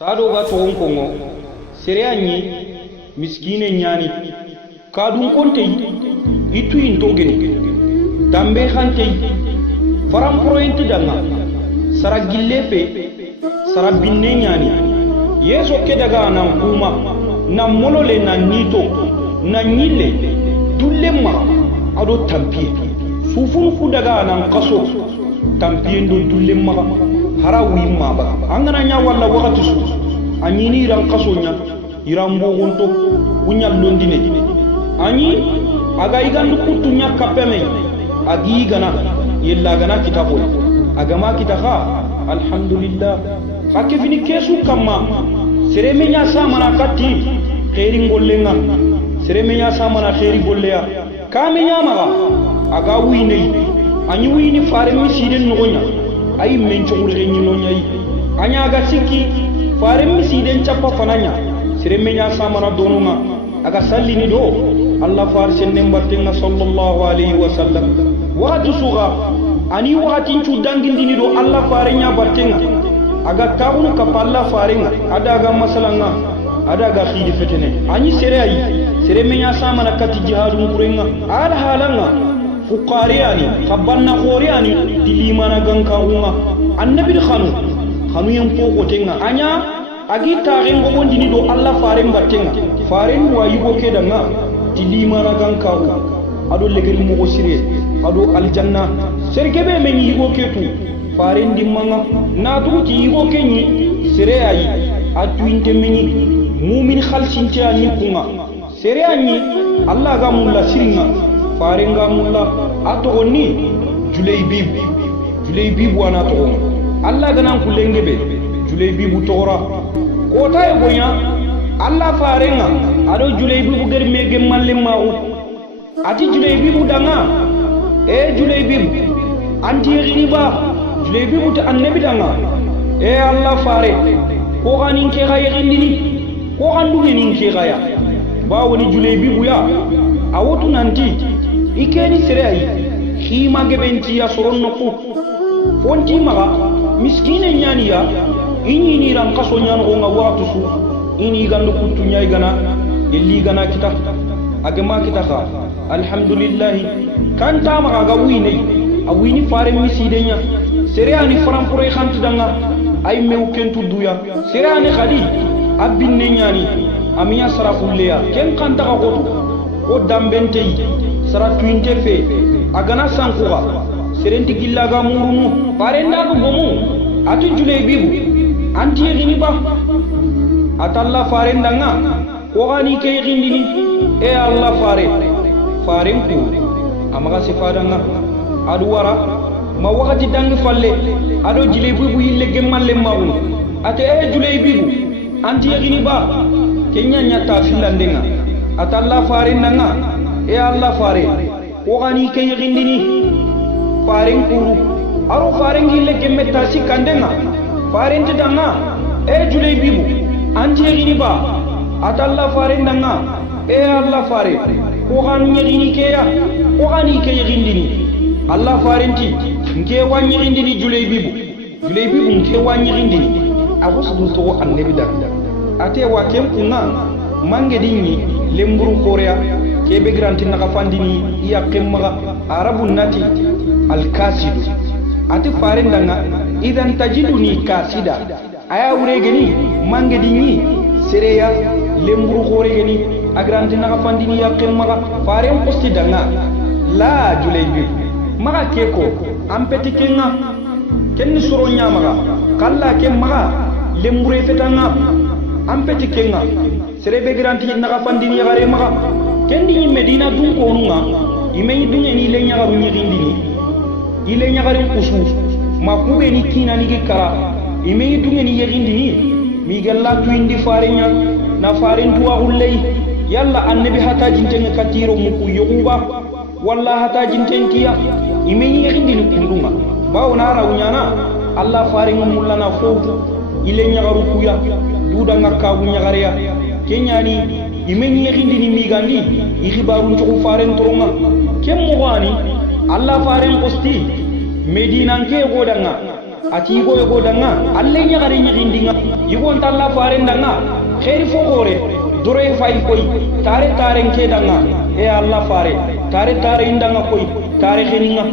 sado ga togon kongo sere anyi miskine nyani kadun konte itu intogeni dambe khante faram proyenti danga sara gillefe sara binne nyani yeso ke daga nan kuma nan molole nan nito nan nyille dullemma ado tampiye sufun fu daga nan kaso tampiye do dullemma harawi ma ba angana nya walla wakati su anyini ran kaso nya iran bogonto kunya londine anyi aga igandu kutunya kapeme agi gana yella gana kitabo agama kitaha alhamdulillah fakifini kesu kama seremenya samana katti khairi ngollenga seremenya samana khairi golleya kamenya maga aga wini anyi wini fare mi siden nogonya ay men chogure nyino nyai anya ga sikki fare mi siden chappa fananya seremenya samana donuma aga sallini do Allah farsen nembatenga sallallahu alaihi wasallam watu suga ani wati chu dangindini do Allah farenya batenga aga taunu kapalla farenga ada ga masalanga ada ga khidi fetene ani sereyi seremenya samana kati jihadun kurenga ala halanga fuqariyani qabanna khoriyani dilimana ganka unga annabi khanu yam ko tenga anya agi tare ngo wondini do Allah faren batenga faren wa yugo kedanga dilimana ganka u ado legel mo sire ado aljanna sergebe men yugo ketu faren dimanga na duti yugo kenyi sere ayi atuinte meni mu'min khalsinti ani kunga sere anyi Allah ga mulla siringa farenga mulla atogoni juleybib wana to Allah ganan kulengebe juleybib tora kota e bonya Allah farenga ado juleybib germe gemalle mawu ati juleybib danga juleybib anti riba juleybib ta annabi danga Allah fare ko ganin ke ga yindini ko gandu nin ke ga ya ba woni juleybib ya awotu nanti ikeni serei khima gebenti ya soronno ko fonti maga miskine nyani ya inni ni ran kaso nyano ko ngawatu su ini gandu kutu nyai gana yelli gana kita agama kita ka alhamdulillah kan ta maga ga wini fare misidenya sereani faram pore khantu danga ay mew kentu duya sereani khadi abinne nyani amiya sarafuleya ken kan ta ko o dambente saratu intefe agana sankuga serenti gillaga murunu parenda go gomu atu julebibu anti yini ba atalla farenda nga ko gani ke yindini Allah faren ku amaga sifada nga aduwara ma wakati dangi falle ado julebibu yille gemalle mawu ate julebibu anti yini ba kenya nyata filandenga atalla farenda nga Allah fare ko gani ke yindini faren kuru aro faren gille gemme tasi kandenga faren tidanga julebibu anti yini ba atalla faren danga Allah fare ko gani yini ke ya ko gani ke yindini Allah faren ti nke wanyi yindini julebibu nke wanyi yindini abusu du to annabi da ate wa kem kunna mange dinni lemburu korea kebe granti naka fandini iya qimma arabu nati al-kasidu ati farendanga idan tajiduni kasida aya uregeni mangedini sereya lemburu khoregeni agranti naka fandini iya qimma faren postidanga la julaybi maga keko ampeti kenga kenni soronya maga kalla kem maga lembure fetanga ampeti kenga serebe granti naka fandini yagare maga kendi ni medina dun ko nunga imei dunye ni lenya ga nyirindini ilenya ga kusu makube ni kina ni kara imei dunye ni yirindini mi galla tuindi farenya na farin tuwa ullai yalla annabi hata jinten katiro muku yokuba walla hata jinten kiya imei yirindini kundunga bawo na rawnyana Allah farin mullana fofu ilenya ga rukuya duda ngaka bunya gariya kenyani imeni yekindini migandi ikhibarun to faren toronga kem mogani Allah faren posti medina nke godanga ati go danga alle nyagare nyindinga yugo ntalla faren danga khair fo gore dore fay koy tare nke danga e Allah fare tare indanga koy tare kheninga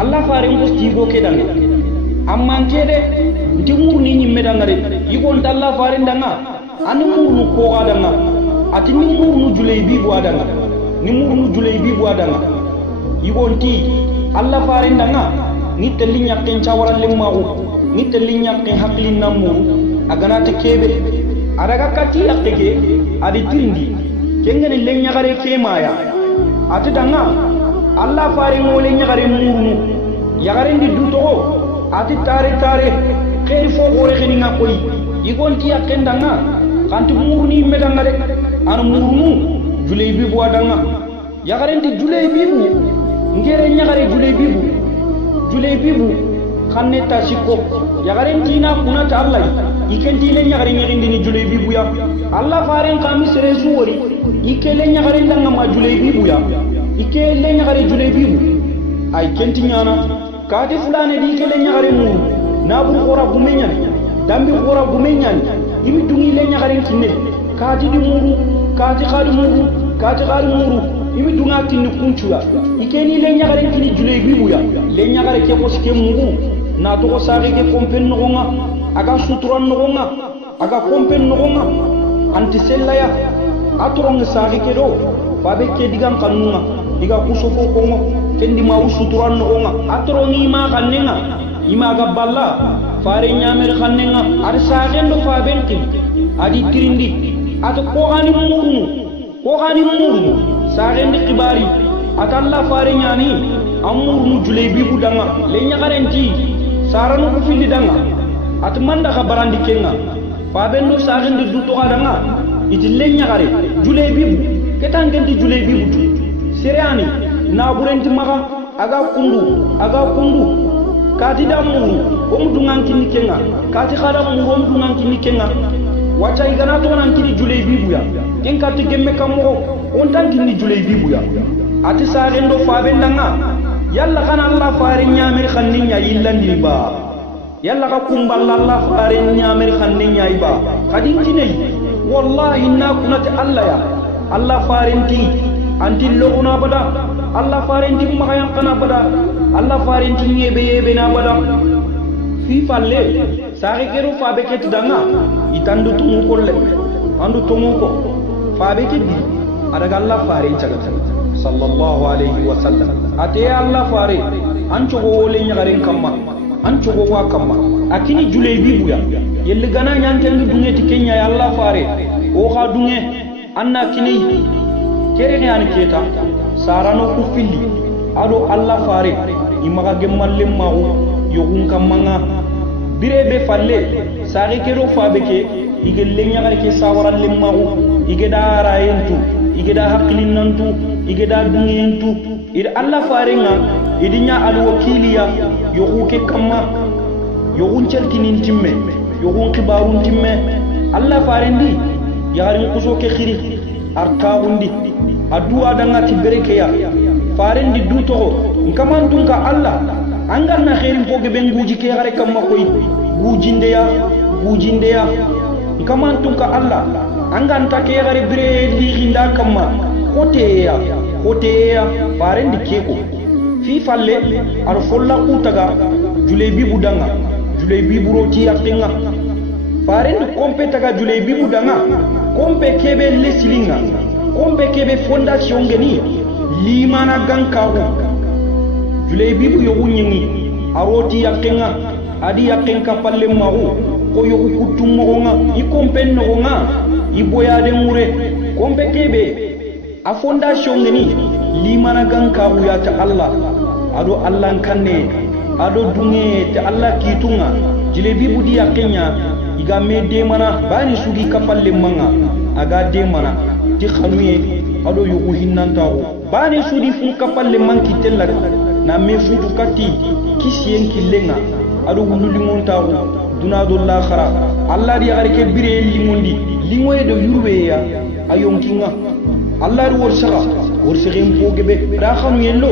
Allah fare ngo stigo ke danga amman kede nti murni nyimme danga de yugo ntalla faren danga anu murnu ko adanga ati ni murnu julaybi bu adanga ni murnu julaybi bu adanga yugo nti Allah fare danga ni telli nyakken chawara lemmagu ni telli nyakken haklin namu aganate kebe adaga kati yakke adi tindi kengene lenya gare kemaya ati danga Allah fare ngole nyagare murnu yagare ndi duto ati tare khair fo gore khininga koy yigonti yakken danga kanti murni medanga de an murnu julaybi bu adanga yagare ndi julaybi bu ngere nyagare julaybi bu khanne tashiko yagare ntina kunata Allah ikenti le nyagare nyirindi ni julaybi bu ya Allah faren kami sere suwori ikele nyagare ndanga ma julaybi bu ya ikele nyagare julaybi bu ay kenti nyana kati fulane di ikele nyagare muru nabu khora gumenyan dambi khora gumenyan imi dungi le nyagare kinne kati di muru kati khari muru imi dunga tinni kunchula ikeni le nyagare kini julaybi bu ya le nyagare ke ko ske muru na to ko sare ke kompen no nga aga suturan no nga aga kompen no nga anti sellaya aturong sare ke do babe ke digan kanunga diga kusofo ko ngo kendi ma usuturan no nga aturong ima kannenga ima ga balla fare nyamer kannenga ar sare ndo faben ki adi tirindi ato ko gani murnu sare ndi kibari atalla fare nyani amurnu julaybi bu danga le nyagarenji saranu ko fili danga at manda ka barandi kenga fabendo sarende du to danga iti le nyagare julaybi bu ketangenti julaybi bu seriani na burenti maga aga kundu kati damu o mudungan kinni kenga kati khada mu o mudungan kinni kenga wacha igana to nan kini julaybi bu ya ken kati gemme kammo on tan kinni julaybi bu ya ati sarendo fabendanga yalla kana Allah fare nyamir khannin ya yillandi ba yalla ka kumballa Allah fare nyamir khannin ya iba kadin kinai wallahi na kunati Allah ya Allah farenti anti loguna bada Allah farenti magayan kana bada Allah farenti yebe na bada fi falle sare keru fabe ket danga itandu tumu kolle andu tumu ko fabe ke bi adaga Allah fare chagata sallallahu alaihi wasallam ate Allah fare an chogo wole nyagaren kamma an chogo wa kamma akini julaybi buya yelle gana nyankengi dungeti kenya ya Allah fare o kha dunge anna kini kere ne an keta sarano ku filli ado Allah fare imaga gemmalle mawo yogun kamanga birebe falle sare kero fabeke igelle nyagare ke sawaralle mawo igeda rayentu igeda haqilinantu igeda dungentu ida Allah farenga idinya alwakiliya yoguke kamma yogun certinin timme yogun kibarun timme Allah farendi yarin kusoke khiri artawundi addu'a dangati berekeya farendi duto nkamantunka Allah angarna khairin foge benguji ke gare kamma koy gujindeya nkamantunka Allah anganta ke gare bire li ginda kamma hoteya farendi keko fi falle ar folla kutaga julaybi budanga julaybi buroti yakenga farendi kompe taga julaybi budanga kompe kebe lesilinga kompe kebe fondation geni limana gankawo julaybi bu yogunyingi aroti yakenga adi yakenka palle mawu ko yogu kutummo nga i kompe no nga i boyade mure kompe kebe a fondation ngeni limana ganka wuya ta Allah ado Allah kanne ado dunge ta Allah kitunga julaybi budi yakenya iga me de mana bani sugi kapalle manga aga de mana ti khanuye ado yugo hinnantawo bani sudi fu kapalle manki tella na me fudu kati kisiyen killenga ado wululimontawo dunado l'akhara Allah di gareke bire limondi limoye do yurweya ayonkinga Allah ri worsagem fogebe da khanu yello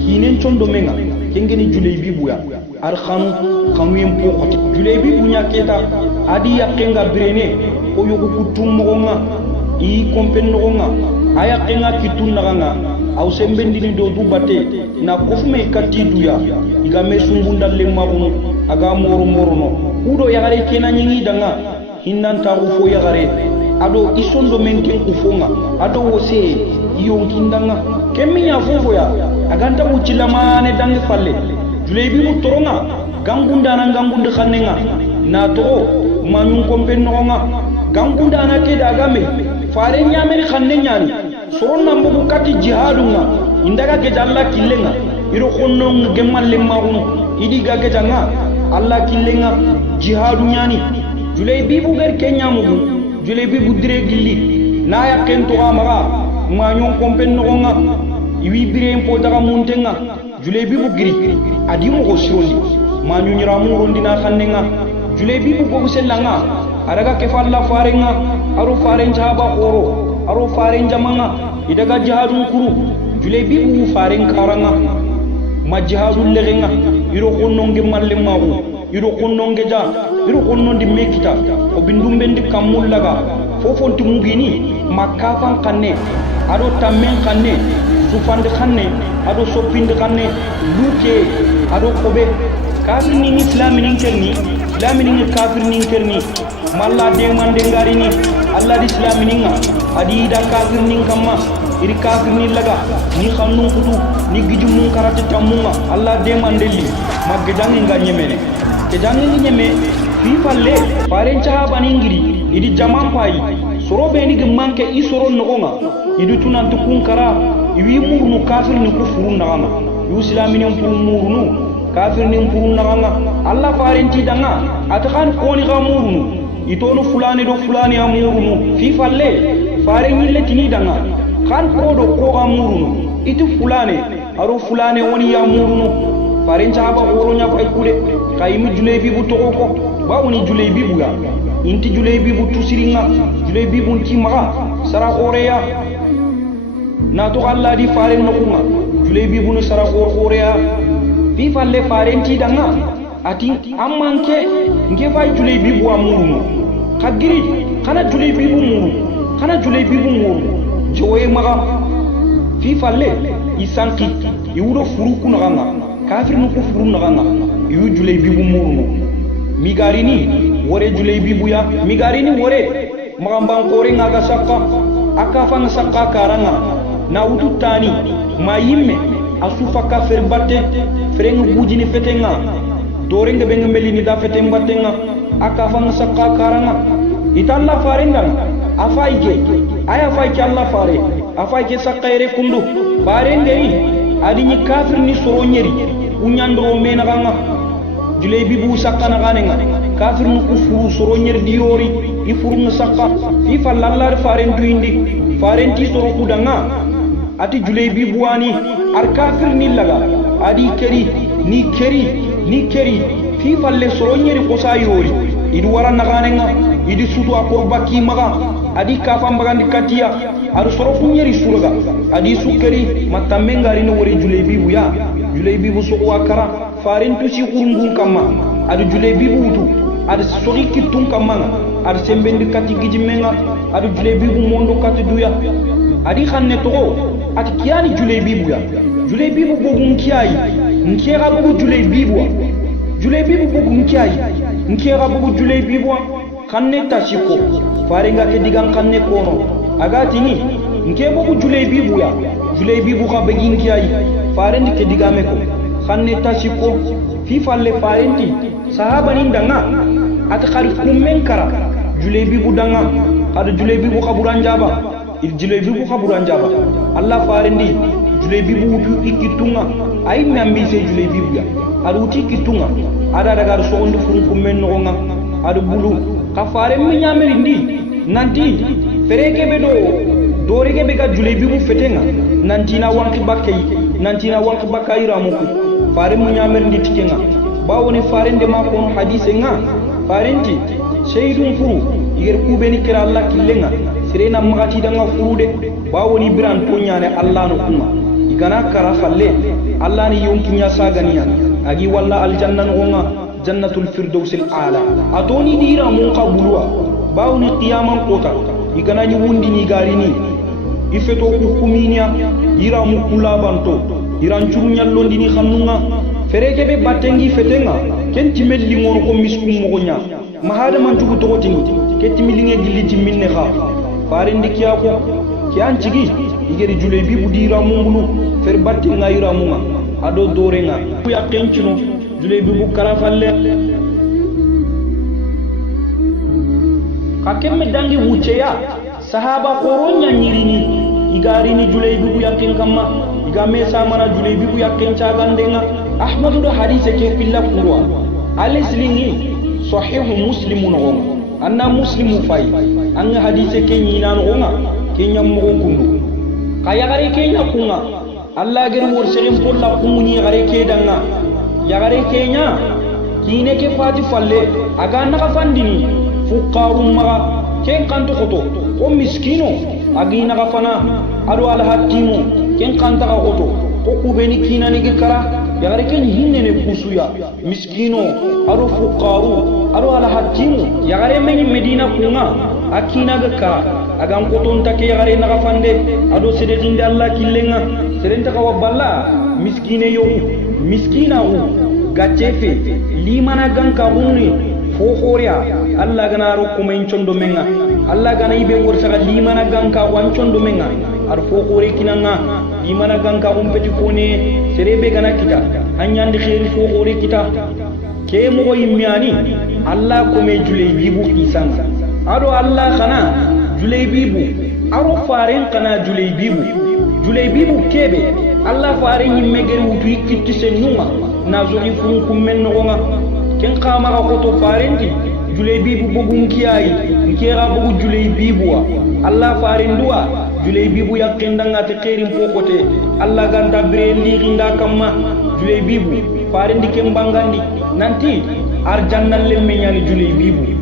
kinen chondo menga kengeni julaybi buya ar khanu yem pokoti julebi bunya keta adi yakenga brene o yugo kutum mogonga I kompen nogonga aya kenga kitun naganga aw sembendini do du bate na kofume katti duya iga me sungunda le magunu aga moro no udo yagare kena nyingi danga hinnan ta ufo yagare ado isondo menken ufonga ado wose iyo kindanga keminya fofo ya aganta uchila mane dangi falle julebi bu toronga gangunda na gangunda khanenga na to manyun kompen nogonga gangunda na ke daga me fare nyameri khanne nyani soron nambu kati jihadunga indaga ke jalla killenga iro khonno gemalle magun idi ga ke janga alla killenga jihadu nyani julebi bu ger kenya mugu julebi bu dire gilli na ya ken to amara manyon kompen nogonga iwi bire impo daga muntenga julebi bu giri adi mo ko sirondi manyu nyiramu rondina khannenga julebi bu bogu sellanga araga ke falla farenga aro faren jaba oro aro faren jamanga idaga jihadun kuru julebi bu faren karanga ma jihadul legenga iro konnonge malle mawu iro konnonge ja iro konnondi mekita o bindumbendi kamullaga fofonti mugini makafan kanne ado tammen kanne sufande kanne ado sopinde kanne luke ado kobe kafir ni islamin kerni islamin kafir ni kerni malla de mande ngarini allah di islamin nga adi da kafir ni kamma iri kafir ni laga ni khannu kutu ni giju mun karate tamunga allah de mandeli magge dangi nga nyemene ke dangi nyeme fi falle faren chahaba ni ngiri idi jaman pai soro be ni manke i soro nogonga idi tunan to kun kara iwi murnu kafir ni kufurun nagama yu islamin murnu kafir ni murnu nagama allah faren ti danga atakan koni ga murnu itono fulani do fulani amurunu fi falle fare nyille tini danga kan ko do ko amurunu itu fulani aro fulani woni ya murunu fare njaba woro nya fay kude kayimi julebi bu to ko ba woni julebi bu ya inti julebi bu tusiringa julebi bu ti maga sara oreya na to Allah di fare no kuma julebi bu no sara oreya fi falle fare ti danga ati amanke nge fay julebi bu amurunu kagiri kana julebi bu muru kana julebi bu muru joye maga fi falle isanki iwuro furu kunanga kafir nu ko furu nanga iwu julebi bu muru migarini wore julebi bu ya migarini wore magamban kore ngaga sakka akafan sakka karanga na ututani mayimme asufa kafir batte freng bujini fetenga dorenge benga melini da fetem battenga akafan sakka karanga italla farenga afaike aya faike Allah fare afaike sakkaire kundu farenge ni adini kafir ni soronyeri unyandro mena ganga julebi bu sakka na ganenga kafir nu kufuru soronyeri diori ifuru sakka fi fallallar faren duindi farenti soro kudanga ati julebi buani ar kafir ni laga adi ni keri fi falle soronyeri kosayori idu wara naganenga idi sutu akorbaki maga adi kafam bagandi katia adu sorofu nyeri suraga adi sukeri matamenga rino wori julebi bu ya julebi bu soko akara farin tu si kurungun kama adu julebi bu tu adu sori kitun kama adu sembendi kati gijimenga adu julebi bu mondo kati duya adi khanne to ati kiani julebi bu ya julebi bu bogun kiai nkera bu julebi bu julebi bu bogun kiai nkera bu julebi bu kanne tashiko farenga ke digan kanne kono agati ni nke bobu julebi bu ya julebi bu ka begin kiai farendi ke digame ko kanne tashiko fi falle farenti sahaba ni danga at khari kummen kara julebi bu danga ad julebi bu khaburan jaba il julebi bu khaburan jaba allah farendi julebi bu wutu ikitunga ay nambi se julebi bu ya ad wuti ikitunga ada daga so ondu furu kummen no nga ad bulu kafare mi nyameri ndi nanti fereke be dorege be ga julebi bu fetenga nanti na wanki bakkay nanti na wanki bakkay ramuku fare mu nyameri ndi tikenga bawoni fare nde ma ko hadise nga farenti seydum furu iger kubeni kira allah killenga sirena magati danga furude bawoni biran to nyaane allah no kuma igana kara falle Allah ni yonkinya saganiya agi walla aljanna ngonga jannatul firdausil ala atoni dira mun qabulwa bawni qiyaman kota igana ni wundi ni garini ifeto hukuminya ira mu kulabanto iran churunyallo ndini khannunga fereke be batengi fetenga kenti melli ngono ko miskum mogonya mahada man tugu togotini kenti milinge gilliti minne kha farindi kiya ko kiyan cigi igeri julebi budira mungulu fer batti ngayira munga ado dorenga ya kencino julebi bu karafalle kakemme dangi wuceya sahaba koronya nyirini igarini julebi bu yakin kamma igame samana julebi bu yakin cagandenga ahmadu do hadise ke filla kurwa alislingi sahihu muslimun gonga anna muslimu fay anga hadise ke nyinan gonga kenya mo kundu kaya gare kenya kunga Allah gari wor serim polla kunni gare ke danga ya gare kenya kine ke fati falle aga na ka fandini fuqarum maga ken kanto khoto ko miskino agi na ka fana adu al hakimu ken kanta ka khoto ko kubeni kina ni kara ya gare ken hinne ne kusuya miskino adu fuqaru adu al hakimu ya gare meni medina kunga akina ga kara agan koton take yare na gafande ado sede dinde Allah killenga serenta ka waballa miskine yo miskina u gachefe limana ganka hunni fo khoria Allah gana ro ko men chondo menga Allah gana ibe worsaga limana ganka wan chondo menga ar fo khore kinanga limana ganka peti kone serebe gana kita anyandi khairi fo khore kita ke mo yimmiani Allah ko me julay bibu isanga ado Allah khana julaybibu aro faren kana julaybibu kebe Allah faren yimme gari wutu yikitti senunga nazuri fun kummen nonga ken kama ka koto farendi julaybibu bogun kiyayi nkera bogu julaybibu Allah faren duwa julaybibu yakendanga te khairin pokote Allah ganda brendi ginda kamma julaybibu farendi ken bangandi nanti arjannal lemme nyani julaybibu